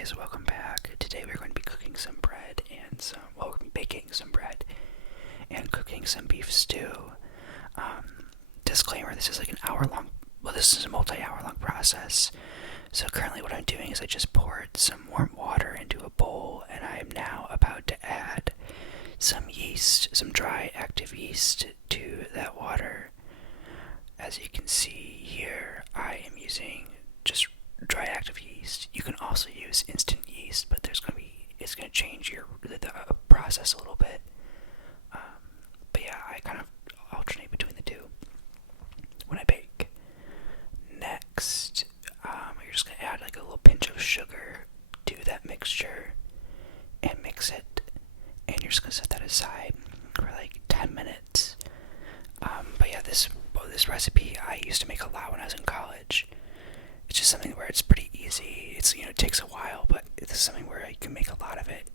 guys, welcome back. Today we're going to be cooking some bread and we're going to be baking some bread and cooking some beef stew. Disclaimer, this is like this is a multi-hour long process. So currently what I'm doing is I just poured some warm water into a bowl and I am now about to add some yeast, some dry active yeast to that water. As you can see here, I am using just dry active yeast. You can also use instant yeast, but it's going to change the process a little bit. But yeah, I kind of alternate between the two when I bake. Next, you're just going to add like a little pinch of sugar to that mixture and mix it. And you're just going to set that aside for like 10 minutes. But yeah, this recipe I used to make a lot when I was in college. It's just something where it's pretty easy. It takes a while, but it's something where you can make a lot of it.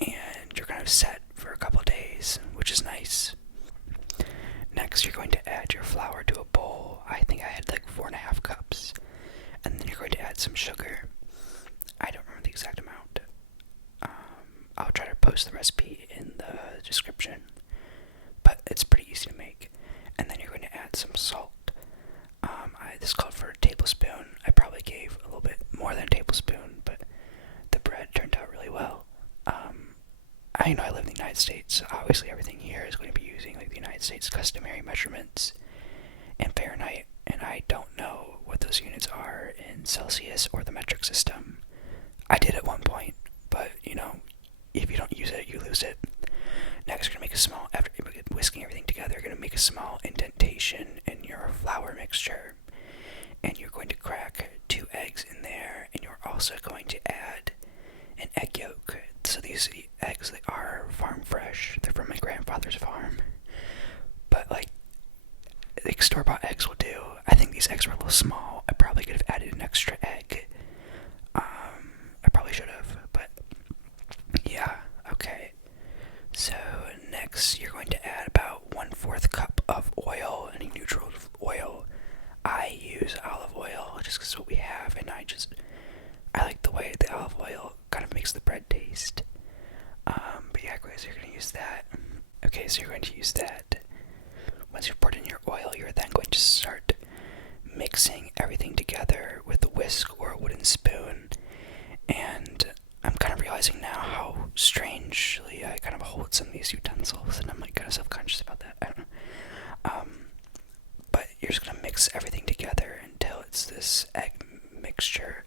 And you're kind of set for a couple days, which is nice. Next, you're going to add your flour to a bowl. I think I had like 4.5 cups. And then you're going to add some sugar. I don't remember the exact amount. I'll try to post the recipe in the description. But it's pretty easy to make. And then you're going to add some salt. This called for a tablespoon. I probably gave a little bit more than a tablespoon, but the bread turned out really well. I know I live in the United States, so obviously everything here is going to be using like the United States customary measurements in Fahrenheit, and I don't know what those units are in Celsius or the metric system. I did at one point, but if you don't use it, you lose it. Next, we're going to make after whisking everything together, you're going to make a small indentation in your flour mixture. And you're going to crack 2 eggs in there, and you're also going to add an egg yolk. So these eggs, they are farm fresh. They're from my grandfather's farm. But like store-bought eggs will do. I think these eggs were a little small. I probably could have added an extra egg. I probably should have, but yeah, okay. So next, you're going to add about 1/4 cup of oil, any neutral oil. I use olive oil just because it's what we have, and I like the way the olive oil kind of makes the bread taste. But yeah, guys, you're going to use that. Okay, so you're going to use that. Once you've poured in your oil, you're then going to start mixing everything together with a whisk or a wooden spoon. And I'm kind of realizing now how strangely I kind of hold some of these utensils, and I'm like kind of self-conscious about that. I don't know. But you're just gonna mix everything together until it's this egg mixture.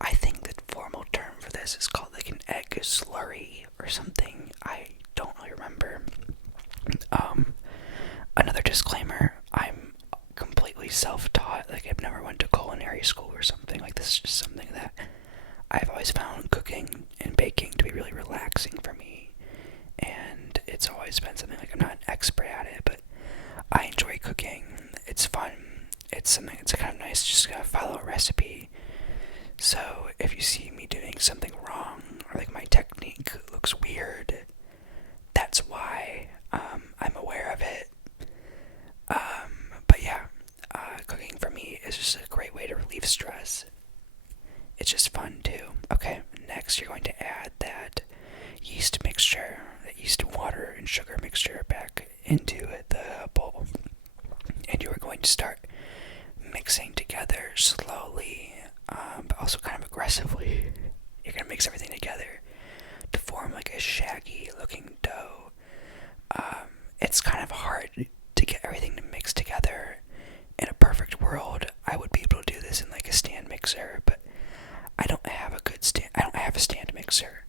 I think the formal term for this is called like an egg slurry or something. I don't really remember. Another disclaimer, I'm completely self-taught. Like I've never went to culinary school or something. Like this is just something that I've always found cooking and baking to be really relaxing for me. And it's always been something like I'm not an expert at it, but I enjoy cooking. It's fun. It's kind of nice just to follow a recipe. So if you see me doing something wrong or like my technique looks weird, that's why. I'm aware of it. But yeah, cooking for me is just a great way to relieve stress. It's just fun too. Okay, next you're going to add that yeast mixture, that yeast water and sugar mixture back into the bowl. And you are going to start mixing together slowly, but also kind of aggressively. You're going to mix everything together to form like a shaggy looking dough. It's kind of hard to get everything to mix together. In a perfect world, I would be able to do this in like a stand mixer, but I don't have a stand mixer,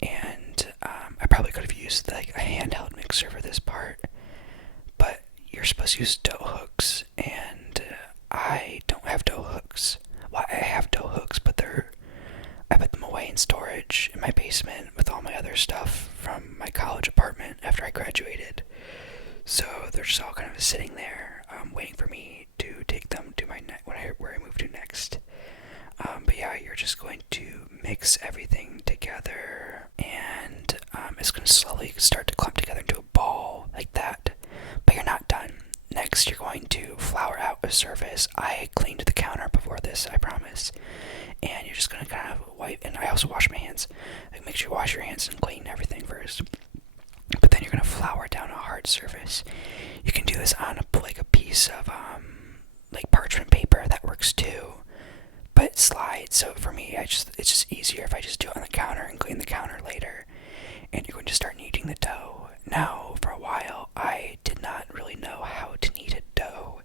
and I probably could have used like a handheld mixer for this part, but you're supposed to use dough hooks, and I don't have dough hooks. Well, I have dough hooks, but I put them away in storage in my basement with all my other stuff from my college apartment after I graduated. So they're just all kind of sitting there, waiting for me to take them to where I move to next. But yeah, you're just going to mix everything together, and it's going to slowly start to clump together into a ball like that. But you're not done. Next, Next, you're going to flour out a surface. I cleaned the counter before this, I promise. And you're just going to kind of wipe, and I also wash my hands. Like, make sure you wash your hands and clean everything first. But then you're going to flour down a hard surface. You can do this on a piece of like parchment paper. That works too, but it slides. So for me, it's just easier if I just do it on the counter and clean the counter later. And you're going to start kneading the dough. Now, for a while, I did not really know how to knead a dough,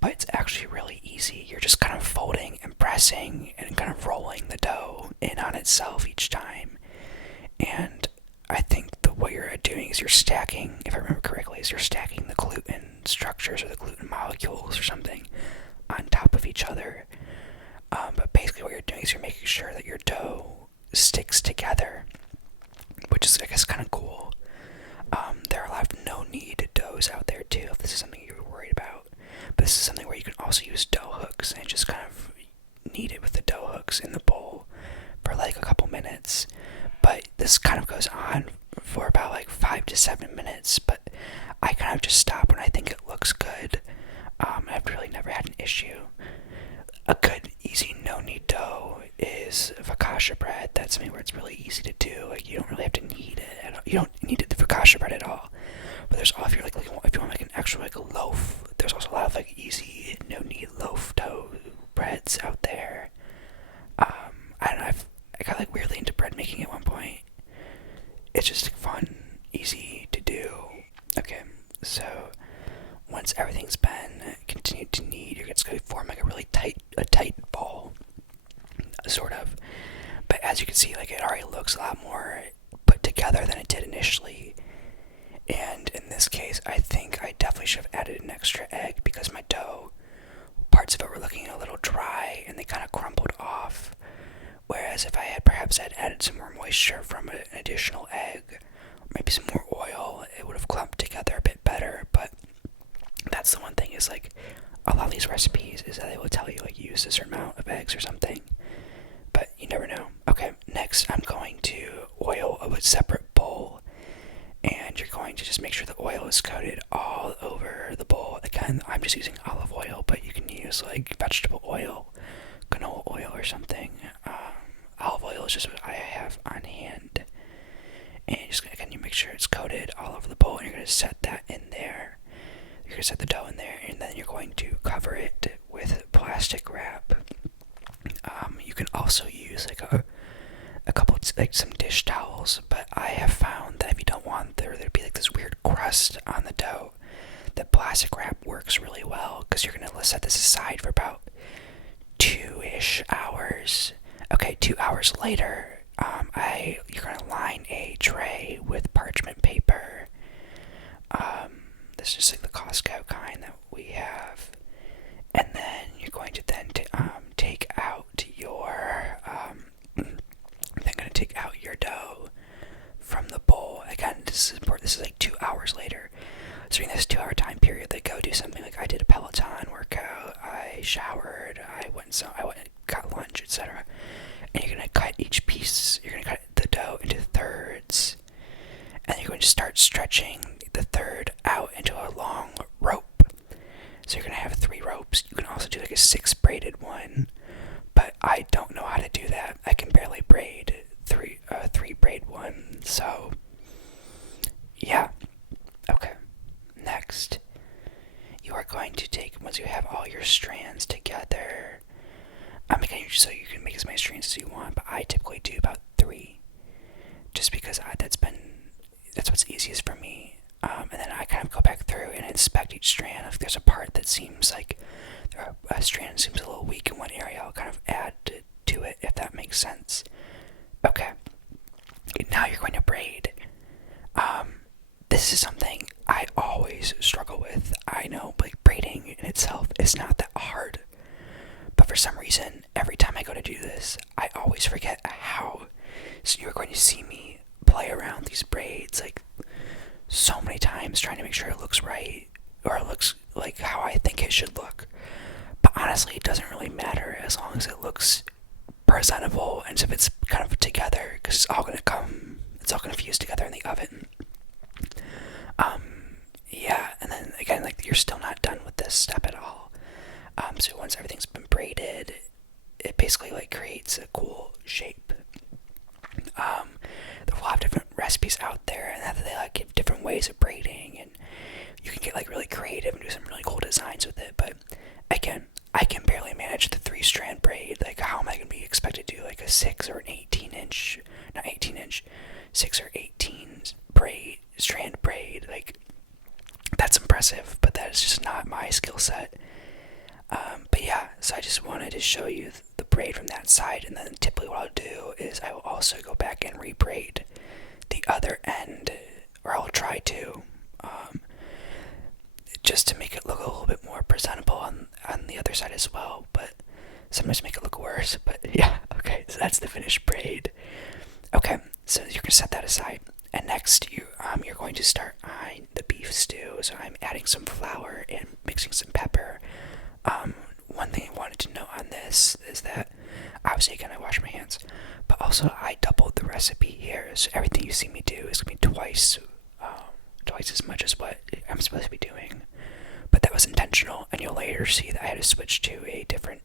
but it's actually really easy. You're just kind of folding and pressing and kind of rolling the dough in on itself each time. And I think what you're doing is you're stacking, if I remember correctly, is you're stacking the gluten structures or the gluten molecules or something on top of each other. But basically what you're doing is you're making sure that your dough sticks together, which is, I guess, kind of cool. There are a lot of no-knead doughs out there too, if this is something you're worried about. But this is something where you can also use dough hooks and just kind of knead it with the dough hooks in the bowl for like a couple minutes. But this kind of goes on for about like 5 to 7 minutes, but I kind of just stop when I think it looks good. I've really never had an issue. A good, easy, no-knead dough is focaccia bread. That's something where it's really easy to do. Like, you don't really have to knead it. You don't need the focaccia bread at all. But there's also, if you want like an actual like a loaf, there's also a lot of like easy, no-knead loaf dough breads out there. I don't know. I got like weirdly into bread making at one point. It's just fun, easy to do. Okay, so once everything's been continued to knead, you're just going to form like a tight ball, sort of. But as you can see, like, it already looks a lot more put together than it did initially. And in this case, I think I definitely should have added an extra egg because my dough, parts of it were looking a little dry and they kind of crumbled off. Whereas if I had perhaps added some more moisture from an additional egg, or maybe some more oil, it would have clumped together a bit better. But that's the one thing, is like, a lot of these recipes is that they will tell you like use a certain amount of eggs or something, but you never know. Okay, next I'm going to oil a separate bowl, and you're going to just make sure the oil is coated all over the bowl. Again, I'm just using olive oil, but you can use like vegetable oil, canola oil or something. Olive oil is just what I have on hand. And you make sure it's coated all over the bowl, and you're going to set that in there. You're going to set the dough in there, and then you're going to cover it with plastic wrap. You can also use like a couple, like some dish towels, but I have found that if you don't want there to be like this weird crust on the dough, that plastic wrap works really well, because you're going to set this aside for about 2-ish hours. Okay, 2 hours later, you're going to line a tray with parchment paper. This is just like the Costco kind that we have. And then you're going to take out your dough from the bowl. Again, this is important. This is like 2 hours later. So during this 2 hour time period, they go do something like I did a Peloton workout, I showered, I went and got lunch, etc. And you're going to cut each piece, you're going to cut the dough into thirds, and you're going to start stretching the third out into a long rope. So you're going to have 3 ropes. You can also do like a 6 braided one, but I don't know how to do that. I can barely braid 3 braid one. So yeah. Okay. Next, you are going to take, once you have all your strands together, so you can make as many strands as you want, but I typically do about 3, just because that's what's easiest for me. And then I kind of go back through and inspect each strand. If there's a part that seems like a strand seems a little weak in one area, I'll kind of add to it, if that makes sense. Okay, now you're going to braid. This is something I always struggle with. I know, like, braiding in itself is not that hard, but for some reason, every time I go to do this, I always forget how. So you're going to see me play around these braids like so many times, trying to make sure it looks right, or it looks like how I think it should look. But honestly, it doesn't really matter as long as it looks presentable and if it's kind of together, because it's all going to fuse together in the oven. Yeah, and then again, like, still not done with this step at all. So once everything's been braided, it basically like creates a cool shape. There are a lot of different recipes out there, and that they like give different ways of braiding, and you can get like really creative and do some really cool designs with it. But again, I can barely manage the 3-strand braid. Like, how am I going to be expected to do like a 6 or an 18-inch, not 18-inch, 6 or 18 strand braid? Like, that's impressive, but that is just not my skill set. But yeah, so I just wanted to show you the braid from that side, and then typically what I'll do is I will also go back and rebraid the other end, or I'll try to, just to make it look a little bit more presentable on the other side as well, but sometimes make it look worse. But yeah, okay, so that's the finished braid. Okay, so you're gonna set that aside, and next you're going to start on the beef stew. So I'm adding some flour and mixing some pepper. One thing I wanted to note on this is that obviously again I wash my hands, but also I doubled the recipe here. So everything you see me do is gonna be twice as much as what I'm supposed to be doing. But that was intentional, and you'll later see that I had to switch to a different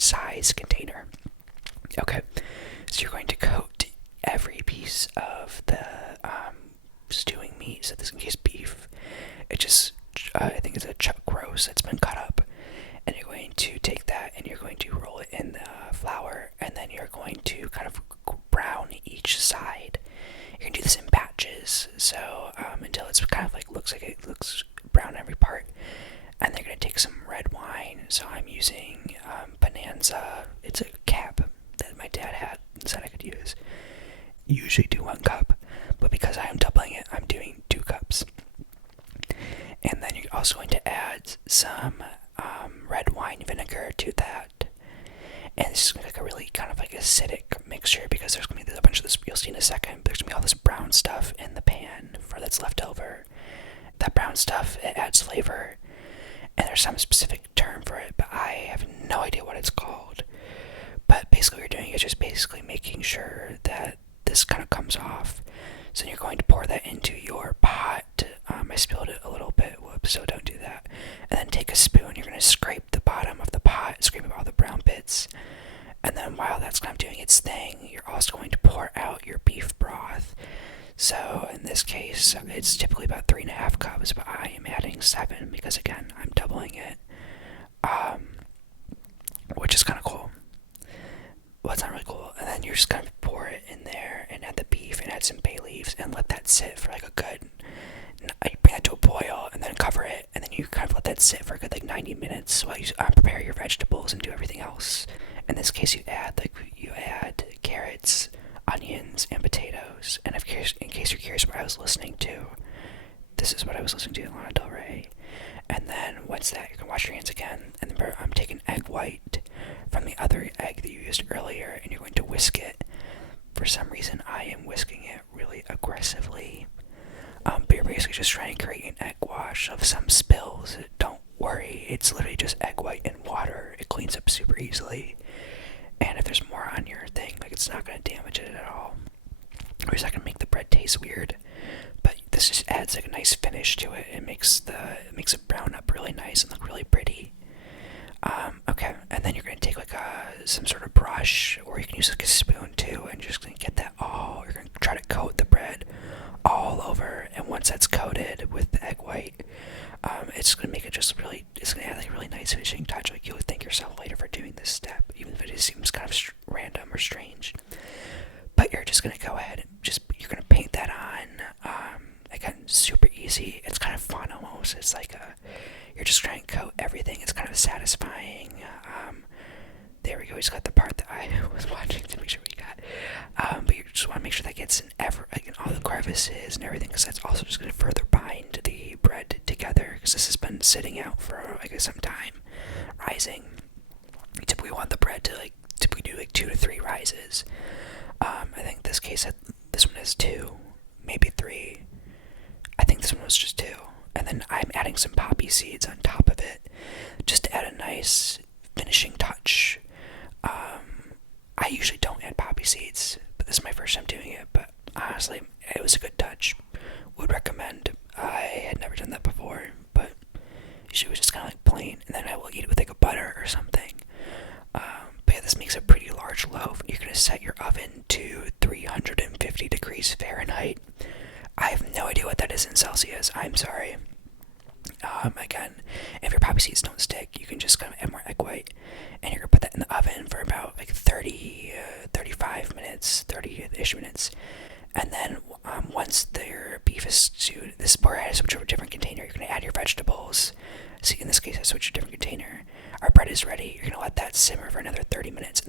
size container. Okay, so you're going to coat every piece of the stewing meat. So this in case beef, it just I think it's a chuck roast that's been cut up, and you're going to take that and you're going to roll it in the flour, and then you're going to kind of brown each side. You're gonna do this in batches, so until it's kind of like looks brown every part. And they're gonna take some red wine. So I'm using Bonanza. It's a cap that my dad had and said I could use. Usually do 1 cup, but because I am doubling it, I'm doing 2 cups. And then you're also going to add some red wine vinegar to that. And this is going to be like a really kind of like acidic mixture, because there's going to be a bunch of this, you'll see in a second, there's going to be all this brown stuff in the pan that's left over. That brown stuff, it adds flavor, and there's some specific term for it, but I have no idea what it's called. But basically what you're doing is just basically making sure that this kind of comes off. So you're going to pour that into your pot. I spilled it a little bit, whoops, so don't do that. And then take a spoon, you're going to scrape the bottom of the pot, scrape out all the brown bits. And then while that's kind of doing its thing, you're also going to pour out your beef broth. So in this case, it's typically about 3.5 cups, but I am adding 7 because again, I'm doubling it, which is kind of cool. Well, it's not really cool. And then you're just gonna pour it in there and add the beef and add some bay leaves and let that sit for like a good. You bring that to a boil and then cover it, and then you kind of let that sit for a good like 90 minutes while you prepare your vegetables and do everything else. In this case, you add carrots, onions, and potatoes. And in case you're curious what I was listening to, this is what I was listening to, Lana Del Rey. And then once that, you can wash your hands again. And then I'm taking egg white from the other egg that you used earlier, and you're going to whisk it. For some reason, I am whisking it really aggressively. But you're basically just trying to create an egg wash of some spills. Don't worry, it's literally just egg white and water. It cleans up super easily. And if there's more on your thing, like, it's not going to damage it at all. Or it's not going to make the bread taste weird. But this just adds like a nice finish to it. It makes it brown up really nice and look really pretty. Okay, and then you're going to take like some sort of brush, or you can use like a spoon too, and you're just going to get that all, you're going to try to coat the bread all over. And once that's coated with the egg white, it's going to make it just really, it's going to add like a really nice finishing touch. Like, you would thank yourself later for doing this step, even if it seems kind of random or strange. But you're just going to go ahead and you're going to paint that on. Again, super easy. It's kind of fun almost. It's like you're just trying to coat everything. It's kind of satisfying. There we go. We just got the part that I was watching to make sure we got. But you just want to make sure that gets in all the crevices and everything, because that's also just going to further bind the bread together, because this has been sitting out for some time, rising. You typically want the bread to typically do 2 to 3 rises. I think this case this one has 2, maybe 3. I think this one was just 2. And then I'm adding some poppy seeds on top of it, just to add a nice finishing touch. I usually don't add poppy seeds, but this is my first time doing it. But honestly, it was a good touch. Would recommend. I had never done that before. set your oven to 350 degrees Fahrenheit. I have no idea what that is in Celsius. I'm sorry. Again, if your poppy seeds don't stick, you can just kind of add more egg white, and you're gonna put that in the oven for about like 35 minutes, 30-ish minutes, and then once your beef is stewed, this is where I switch over to a different container. You're gonna add your vegetables. See, in this case, I switched to a different container. Our bread is ready. You're gonna let that simmer for another 30 minutes,